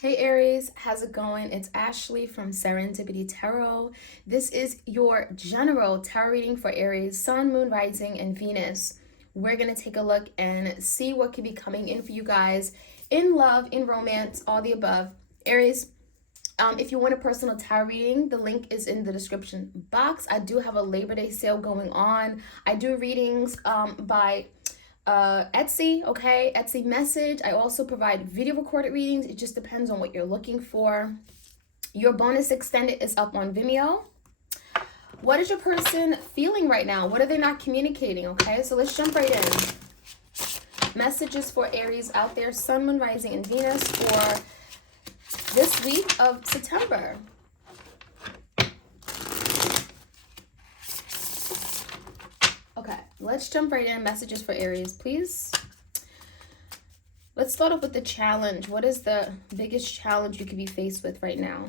Hey Aries, how's it going? It's Ashley from Serendipity Tarot. This is your general tarot reading for Aries, Sun, Moon, Rising, and Venus. We're going to take a look and see what could be coming in for you guys in love, in romance, all the above. Aries, if you want a personal tarot reading, the link is in the description box. I do have a Labor Day sale going on. I do readings by Etsy, okay? Etsy message. I also provide video recorded readings. It just depends on what you're looking for. Your bonus extended is up on Vimeo. What is your person feeling right now? What are they not communicating, okay? So let's jump right in. Messages for Aries out there, Sun, Moon, Rising, and Venus for this week of September. Okay, let's jump right in. Messages for Aries, please. Let's start off with the challenge. What is the biggest challenge you could be faced with right now?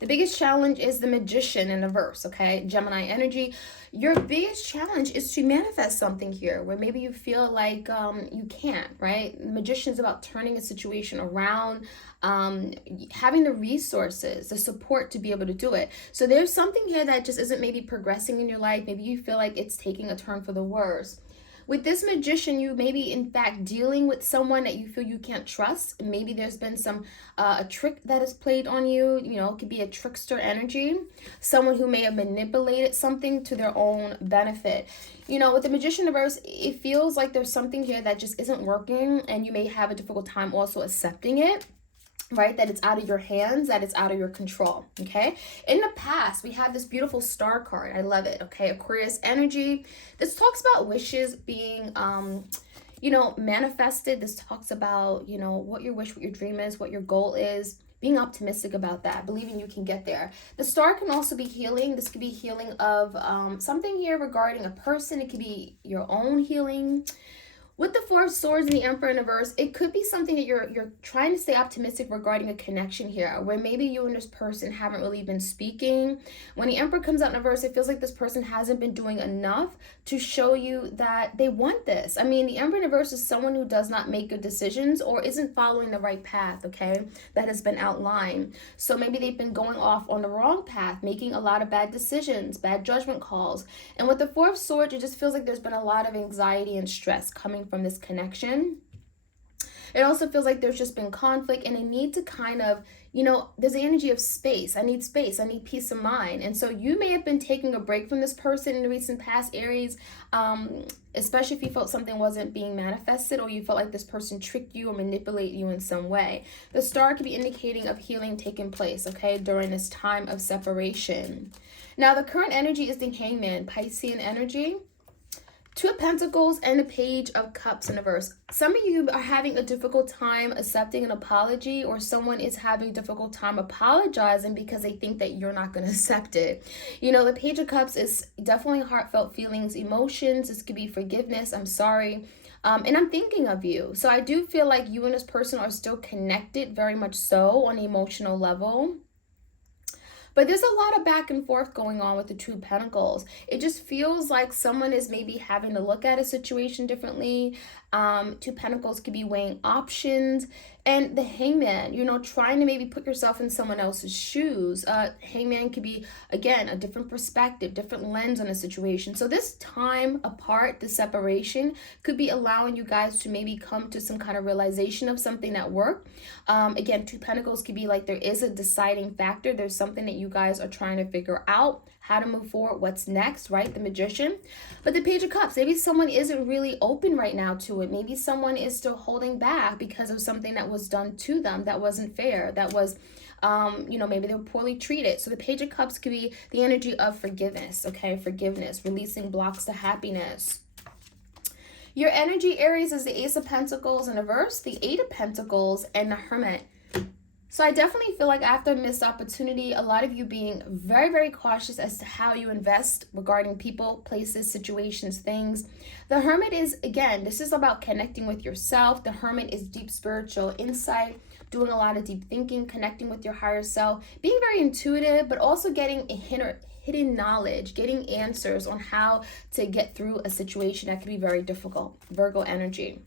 The biggest challenge is the Magician in a verse, okay? Gemini energy. Your biggest challenge is to manifest something here where maybe you feel like you can't, right? The Magician is about turning a situation around, having the resources, the support to be able to do it. So there's something here that just isn't maybe progressing in your life. Maybe you feel like it's taking a turn for the worse. With this Magician, you may be in fact dealing with someone that you feel you can't trust. Maybe there's been some a trick that is played on you. You know, it could be a trickster energy. Someone who may have manipulated something to their own benefit. You know, with the Magician reverse, it feels like there's something here that just isn't working, and you may have a difficult time also accepting it. Right, that it's out of your hands, that it's out of your control, okay? In the past, we have this beautiful star card. I love it, okay? Aquarius energy. This talks about wishes being, manifested. This talks about, what your wish, what your dream is, what your goal is. Being optimistic about that, believing you can get there. The star can also be healing. This could be healing of something here regarding a person. It could be your own healing. With the Four of Swords and the Emperor in reverse, it could be something that you're trying to stay optimistic regarding a connection here, where maybe you and this person haven't really been speaking. When the Emperor comes out in reverse, it feels like this person hasn't been doing enough to show you that they want this. I mean, the Emperor in reverse is someone who does not make good decisions or isn't following the right path, okay, that has been outlined. So maybe they've been going off on the wrong path, making a lot of bad decisions, bad judgment calls. And with the Four of Swords, it just feels like there's been a lot of anxiety and stress coming from this connection. It also feels like there's just been conflict and a need to kind of, there's the energy of space. I need space. I need peace of mind. And so you may have been taking a break from this person in the recent past, Aries, especially if you felt something wasn't being manifested or you felt like this person tricked you or manipulated you in some way. The star could be indicating of healing taking place, okay, during this time of separation. Now, the current energy is the Hangman, Piscean energy. Two of Pentacles and a Page of Cups in reverse. Some of you are having a difficult time accepting an apology, or someone is having a difficult time apologizing because they think that you're not going to accept it. The Page of Cups is definitely heartfelt feelings, emotions. This could be forgiveness. I'm sorry. And I'm thinking of you. So I do feel like you and this person are still connected, very much so, on the emotional level. But there's a lot of back and forth going on with the Two of Pentacles. It just feels like someone is maybe having to look at a situation differently. Two Pentacles could be weighing options. And the Hangman, trying to maybe put yourself in someone else's shoes. Hangman could be, again, a different perspective, different lens on a situation. So this time apart, the separation, could be allowing you guys to maybe come to some kind of realization of something that worked. Again, Two Pentacles could be like there is a deciding factor. There's something that you guys are trying to figure out, how to move forward, what's next, right? The Magician. But the Page of Cups, maybe someone isn't really open right now to it. Maybe someone is still holding back because of something that was done to them that wasn't fair, that was, maybe they were poorly treated. So the Page of Cups could be the energy of forgiveness, okay? Forgiveness, releasing blocks to happiness. Your energy, Aries, is the Ace of Pentacles in reverse, the Eight of Pentacles, and the Hermit. So I definitely feel like after a missed opportunity, a lot of you being very, very cautious as to how you invest regarding people, places, situations, things. The Hermit is, again, this is about connecting with yourself. The Hermit is deep spiritual insight, doing a lot of deep thinking, connecting with your higher self, being very intuitive, but also getting a hidden knowledge, getting answers on how to get through a situation that can be very difficult. Virgo energy.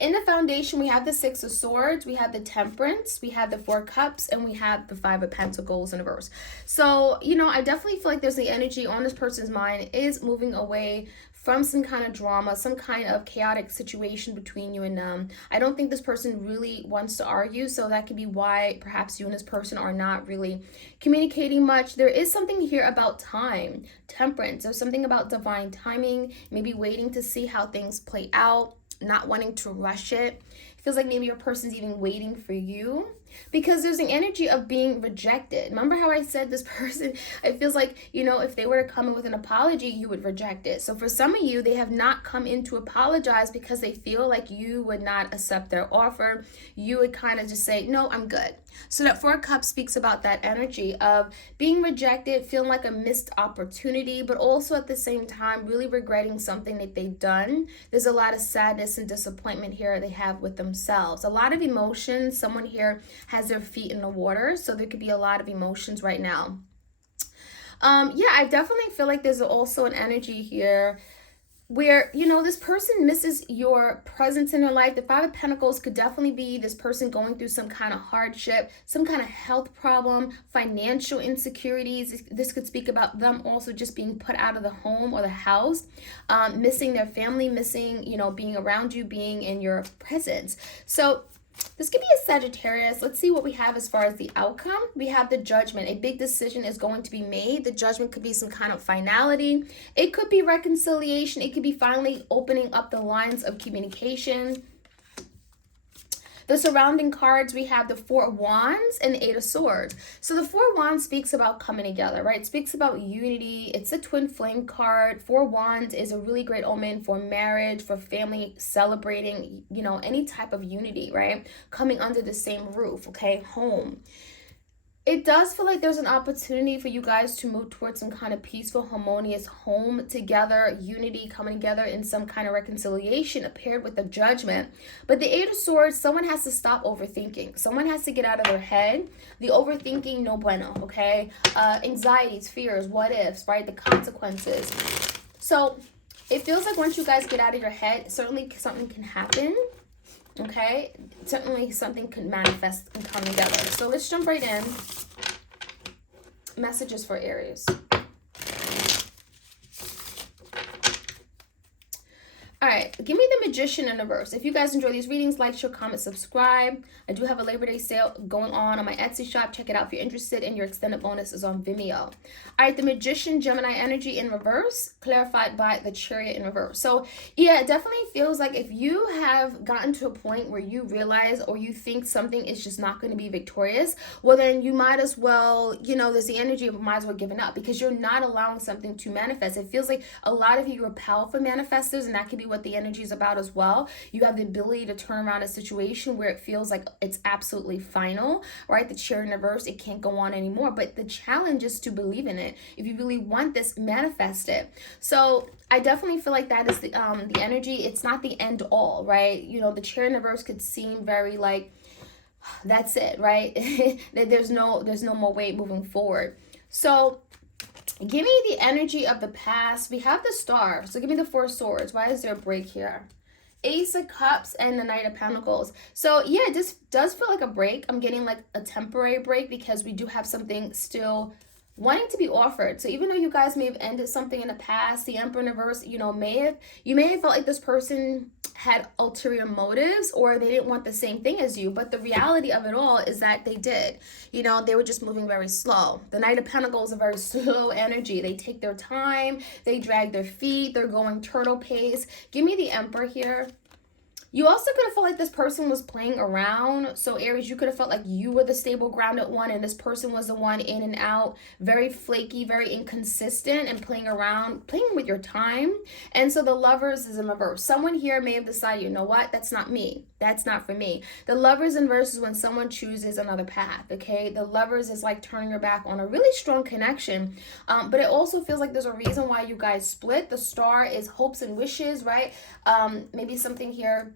In the foundation, we have the Six of Swords, we have the Temperance, we have the Four Cups, and we have the Five of Pentacles in reverse. So, you know, I definitely feel like there's the energy on this person's mind is moving away from some kind of drama, some kind of chaotic situation between you and them. I don't think this person really wants to argue, so that could be why perhaps you and this person are not really communicating much. There is something here about time, temperance. There's something about divine timing, maybe waiting to see how things play out, not wanting to rush it. It feels like maybe your person's even waiting for you, because there's an energy of being rejected. Remember how I said this person, it feels like, you know, if they were to come in with an apology, you would reject it. So for some of you, they have not come in to apologize because they feel like you would not accept their offer. You would kind of just say, no, I'm good. So that Four Cups speaks about that energy of being rejected, feeling like a missed opportunity, but also at the same time really regretting something that they've done. There's a lot of sadness and disappointment here they have with themselves. A lot of emotions. Someone here has their feet in the water, so there could be a lot of emotions right now. Yeah, I definitely feel like there's also an energy here where, you know, this person misses your presence in their life. The Five of Pentacles could definitely be this person going through some kind of hardship, some kind of health problem, financial insecurities. This could speak about them also just being put out of the home or the house, missing their family, missing, you know, being around you, being in your presence. So this could be a Sagittarius. Let's see what we have as far as the outcome. We have the Judgment. A big decision is going to be made. The Judgment could be some kind of finality. It could be reconciliation. It could be finally opening up the lines of communication. The surrounding cards, we have the Four of Wands and the Eight of Swords. So the Four of Wands speaks about coming together, right? It speaks about unity. It's a twin flame card. Four of Wands is a really great omen for marriage, for family celebrating, you know, any type of unity, right? Coming under the same roof, okay? Home. It does feel like there's an opportunity for you guys to move towards some kind of peaceful, harmonious home together, unity, coming together in some kind of reconciliation paired with the Judgment. But the Eight of Swords, someone has to stop overthinking. Someone has to get out of their head. The overthinking, no bueno, okay? Anxieties, fears, what ifs, right? The consequences. So it feels like once you guys get out of your head, certainly something can happen. Okay, certainly something could manifest and come together. So let's jump right in. Messages for Aries. All right, give me the Magician in reverse. If you guys enjoy these readings, like, share, comment, subscribe. I do have a Labor Day sale going on my Etsy shop. Check it out if you're interested, and your extended bonus is on Vimeo. All right, the Magician, Gemini energy in reverse, clarified by the Chariot in reverse. So yeah, it definitely feels like if you have gotten to a point where you realize or you think something is just not going to be victorious, well then you might as well, you know, there's the energy of might as well giving up, because you're not allowing something to manifest. It feels like a lot of you are powerful manifestors, and that could be what the energy is about as well. You have the ability to turn around a situation where it feels like it's absolutely final, right? The Chariot in reverse, it can't go on anymore. But the challenge is to believe in it. If you really want this, manifest it. So I definitely feel like that is the energy. It's not the end all, right? You know, the Chariot in reverse could seem very like, that's it, right? there's no more way moving forward. So give me the energy of the past. We have the Star. So give me the Four of Swords. Why is there a break here? Ace of Cups and the Knight of Pentacles. So yeah, this does feel like a break. I'm getting like a temporary break because we do have something still wanting to be offered. So even though you guys may have ended something in the past, the Emperor in reverse, you know, you may have felt like this person had ulterior motives, or they didn't want the same thing as you. But the reality of it all is that they did. You know, they were just moving very slow. The Knight of Pentacles is a very slow energy. They take their time, they drag their feet, they're going turtle pace. Give me the Emperor here. You also could have felt like this person was playing around. So Aries, you could have felt like you were the stable, grounded one, and this person was the one in and out, very flaky, very inconsistent, and playing around, playing with your time. And so the Lovers is in reverse. Someone here may have decided, you know what, that's not me. That's not for me. The Lovers in reverse is when someone chooses another path, okay? The Lovers is like turning your back on a really strong connection. But it also feels like there's a reason why you guys split. The Star is hopes and wishes, right? Maybe something here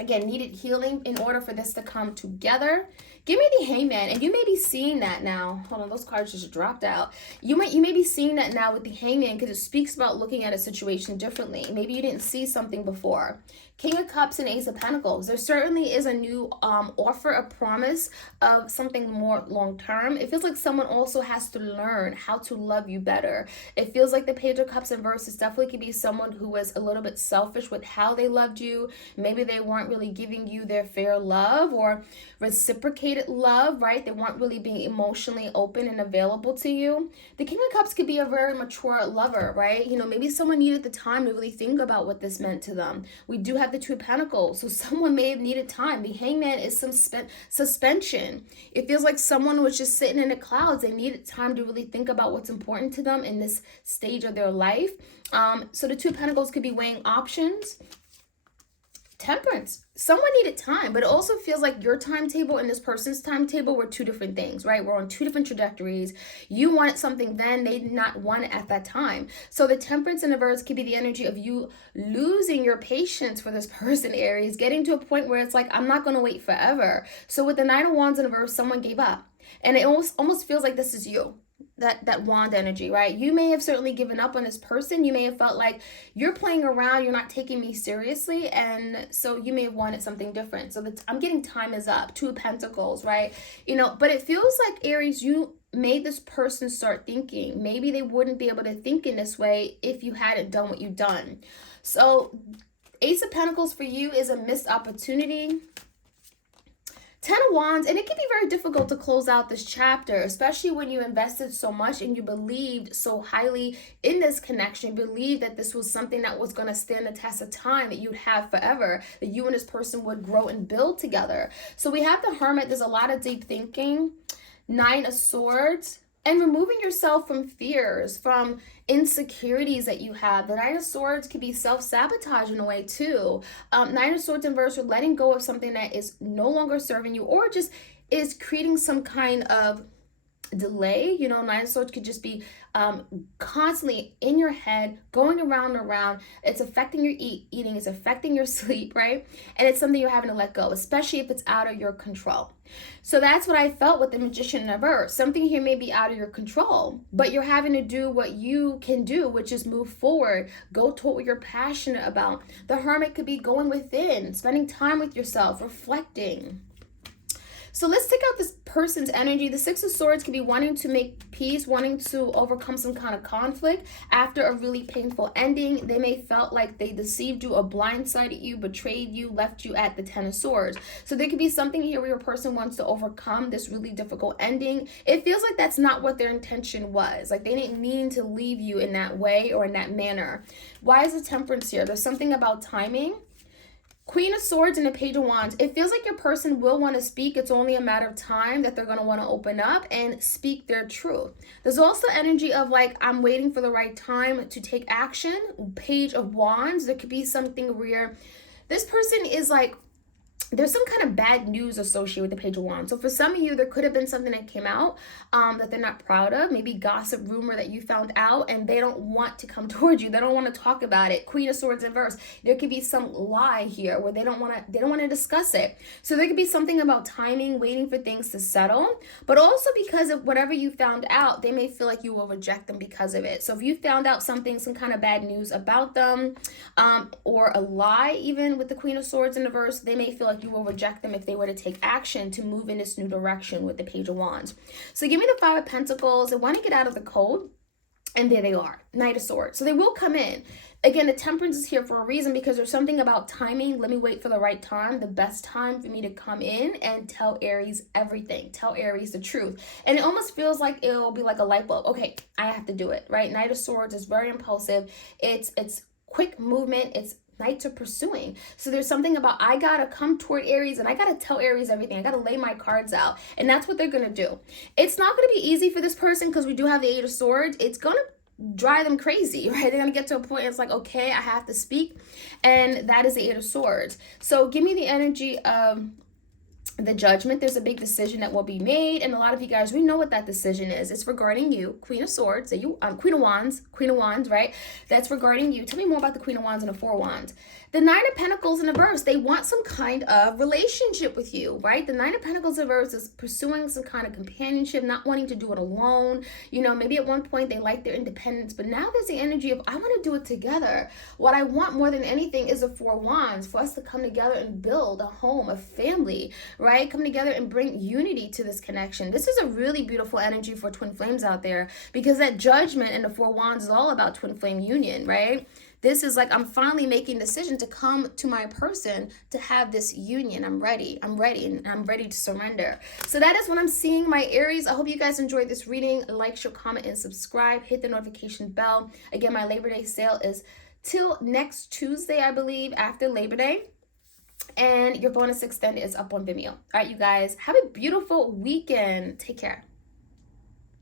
again, needed healing in order for this to come together. Give me the Hangman, and you may be seeing that now. Hold on, those cards just dropped out. You may be seeing that now with the Hangman, because it speaks about looking at a situation differently. Maybe you didn't see something before. King of Cups and Ace of Pentacles. There certainly is a new offer, a promise of something more long-term. It feels like someone also has to learn how to love you better. It feels like the Page of Cups in reverse definitely could be someone who was a little bit selfish with how they loved you. Maybe they weren't really giving you their fair love or reciprocated love, right? They weren't really being emotionally open and available to you. The King of Cups could be a very mature lover, right? You know, maybe someone needed the time to really think about what this meant to them. We do have the Two of Pentacles, so someone may have needed time. The Hangman is some suspension. It feels like someone was just sitting in the clouds. They needed time to really think about what's important to them in this stage of their life. So the Two of Pentacles could be weighing options. Temperance. Someone needed time, but it also feels like your timetable and this person's timetable were two different things, right? We're on two different trajectories. You wanted something then, they did not want it at that time. So the Temperance in the verse could be the energy of you losing your patience for this person, Aries, getting to a point where it's like, I'm not going to wait forever. So with the Nine of Wands in the verse, someone gave up. And it almost feels like this is you. That wand energy, right? You may have certainly given up on this person. You may have felt like you're playing around, you're not taking me seriously, and so you may have wanted something different. So I'm getting time is up. Two of Pentacles, right? You know, but it feels like, Aries, you made this person start thinking. Maybe they wouldn't be able to think in this way if you hadn't done what you've done. So Ace of Pentacles for you is a missed opportunity. 10 of Wands, and it can be very difficult to close out this chapter, especially when you invested so much and you believed so highly in this connection, believed that this was something that was going to stand the test of time, that you'd have forever, that you and this person would grow and build together. So we have the Hermit. There's a lot of deep thinking. 9 of Swords. And removing yourself from fears, from insecurities that you have. The Nine of Swords could be self-sabotage in a way too. Nine of Swords in verse, with letting go of something that is no longer serving you, or just is creating some kind of delay. You know, Nine of Swords could just be constantly in your head, going around and around. It's affecting your eating, it's affecting your sleep, right? And it's something you're having to let go, especially if it's out of your control. So that's what I felt with the Magician in reverse. Something here may be out of your control, but you're having to do what you can do, which is move forward, go toward what you're passionate about. The Hermit could be going within, spending time with yourself, reflecting. So let's take out this person's energy. The Six of Swords could be wanting to make peace, wanting to overcome some kind of conflict after a really painful ending. They may felt like they deceived you or blindsided you, betrayed you, left you at the 10 of Swords. So there could be something here where your person wants to overcome this really difficult ending. It feels like that's not what their intention was. Like they didn't mean to leave you in that way or in that manner. Why is the Temperance here? There's something about timing. Queen of Swords and the Page of Wands. It feels like your person will want to speak. It's only a matter of time that they're going to want to open up and speak their truth. There's also energy of like, I'm waiting for the right time to take action. Page of Wands. There could be something where this person is like, there's some kind of bad news associated with the Page of Wands. So for some of you, there could have been something that came out that they're not proud of. Maybe gossip, rumor that you found out, and they don't want to come towards you. They don't want to talk about it. Queen of Swords in verse. There could be some lie here where they don't want to discuss it. So there could be something about timing, waiting for things to settle, but also because of whatever you found out, they may feel like you will reject them because of it. So if you found out something, some kind of bad news about them, or a lie, even with the Queen of Swords in the verse, they may feel like you will reject them if they were to take action to move in this new direction with the Page of Wands. So give me the Five of Pentacles. They want to get out of the cold, and there they are, Knight of Swords. So they will come in. Again, the Temperance is here for a reason, because there's something about timing. Let me wait for the right time, the best time for me to come in and tell Aries everything. Tell Aries the truth. And it almost feels like it'll be like a light bulb. Okay, I have to do it, right? Knight of Swords is very impulsive. It's quick movement. It's Knights are pursuing. So there's something about, I gotta come toward Aries and I gotta tell Aries everything. I gotta lay my cards out. And that's what they're gonna do. It's not gonna be easy for this person because we do have the Eight of Swords. It's gonna drive them crazy, right? They're gonna get to a point, it's like, okay, I have to speak. And that is the Eight of Swords. So give me the energy of the Judgment. There's a big decision that will be made, and a lot of you guys, we know what that decision is. It's regarding you. Queen of Swords, Queen of Wands, right? That's regarding you. Tell me more about the Queen of Wands and the Four of Wands. The Nine of Pentacles in reverse, they want some kind of relationship with you, right? The Nine of Pentacles in reverse is pursuing some kind of companionship, not wanting to do it alone. You know, maybe at one point they like their independence, but now there's the energy of, I want to do it together. What I want more than anything is the Four Wands, for us to come together and build a home, a family, right? Come together and bring unity to this connection. This is a really beautiful energy for twin flames out there, because that Judgment and the Four Wands is all about twin flame union, right? This is like, I'm finally making a decision to come to my person to have this union. I'm ready, and I'm ready to surrender. So that is what I'm seeing, my Aries. I hope you guys enjoyed this reading. Like, share, comment, and subscribe. Hit the notification bell. Again, my Labor Day sale is till next Tuesday, I believe, after Labor Day. And your bonus extended is up on Vimeo. All right, you guys, have a beautiful weekend. Take care.